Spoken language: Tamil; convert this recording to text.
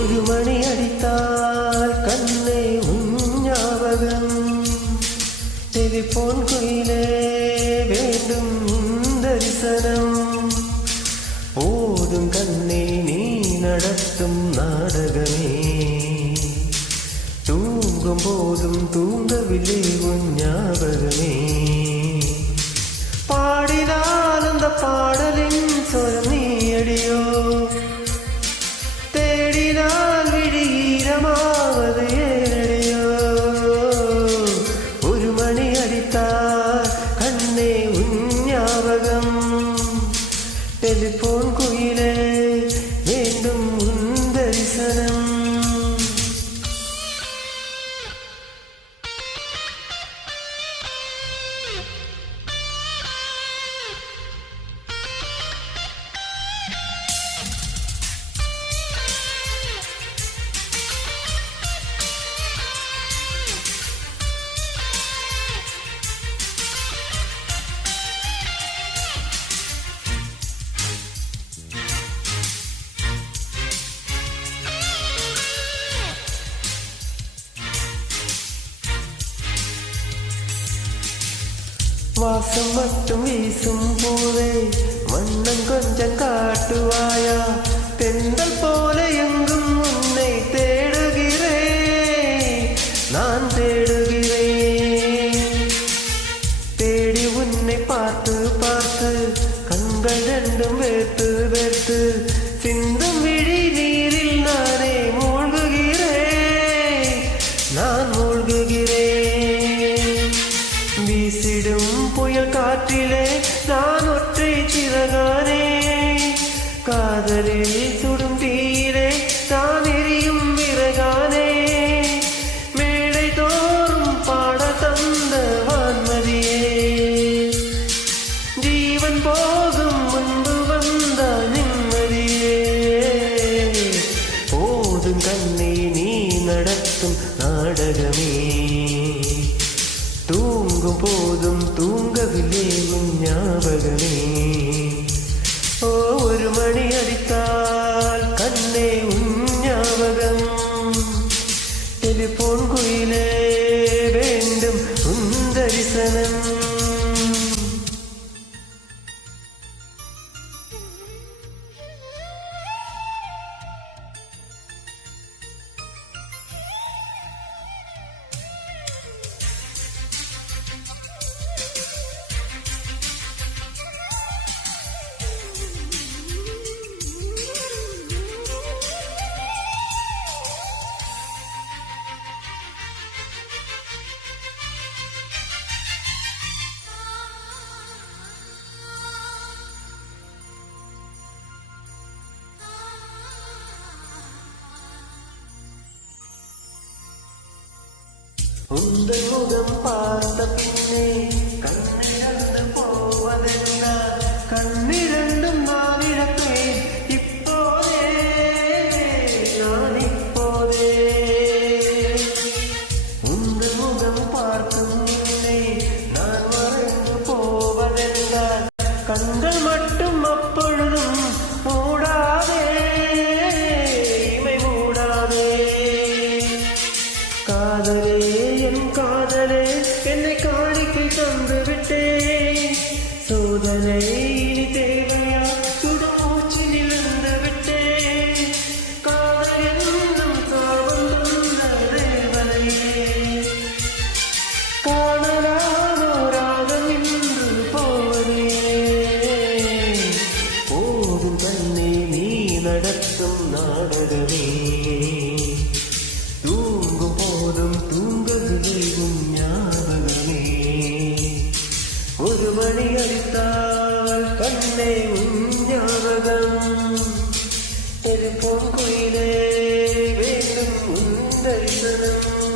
ஒரு மணி அடித்தால் கண்ணே உன் ஞாபகம். டெலிபோன் குயிலே வேண்டும் தரிசனம். போதும் கண்ணே நீ நடத்தும் நாடகமே. தூங்கும் போதும் தூங்கவில்லை உன் ஞாபகமே. பாடினால் அந்த பாடலின் சொல் நீ அடியோ. தேடினால் விழியீரமாவது ஏனடியோ. ஒரு மணி அடித்தால் கண்ணே உன் ஞாபகம். டெலிபோன் குயிலே வேண்டும் உன் தரிசனம். வாசம் மட்டும் வீசும் போதே வண்ணம் கொஞ்சம் காட்டுவாயா. தென்றல் போல எங்கும் உன்னை தேடுகிறேன், நான் தேடுகிறேன். தேடி உன்னை பார்த்து பார்த்து கண்கள் ரெண்டும் வேர்த்து வேர்த்து சிந்தும் விழி நீரில் நானே மூழ்குகிறேன், நான் மூழ்குகிறேன். வீசிடும் புயல் காற்றிலே நான் ஒற்றை சிறகானே. காதலில் சுடும் தீயிலே நான் எரியும் விறகானே. மேடை தோறும் பாட தந்த வான்மதியே. ஜீவன் போகும் முன்பு வந்த நிம்மதியே. போதும் கண்ணே நீ நடத்தும் நாடகமே. தூங்கும் போதும் தூங்கவில்லை உன் ஞாபகமே. ஒரு மணி அடித்தால் கண்ணே உன் ஞாபகம். டெலிபோன் குயிலே வேண்டும் உன் தரிசனம். உங்கள் முகம் பார்த்த பின்னே கண்ணிரண்டு போவதென்ன. கண்ணிரண்டும் நான் இழப்பேன் இப்போதே, நான் இப்போதே. உங்கள் முகம் பார்க்கும் முன்னே நான் மறைந்து போவதென்ன. கண்கள் மட்டும் அப்பொழுதும் மூடாதே, இமை மூடாதே. காதலே என் காதலே என்னை காணிக்கை தந்து விட்டேன். சோதனை இனி தேவையா சுடும் மூச்சு நிலந்து விட்டேன். காதல் என்னும் காவல் தந்த தேவனையே. காணலானோ ராகம் இன்று போவதே. போதும் கண்ணே நீ நடத்தும் நாடகமே. தூங்கும் போதும் தூங்கவில்லை உன் ஞாபகமே. ஒரு மணி அடித்தால் கண்ணே உன் ஞாபகம். டெலிபோன் குயிலே வேண்டும் உன் தரிசனம்.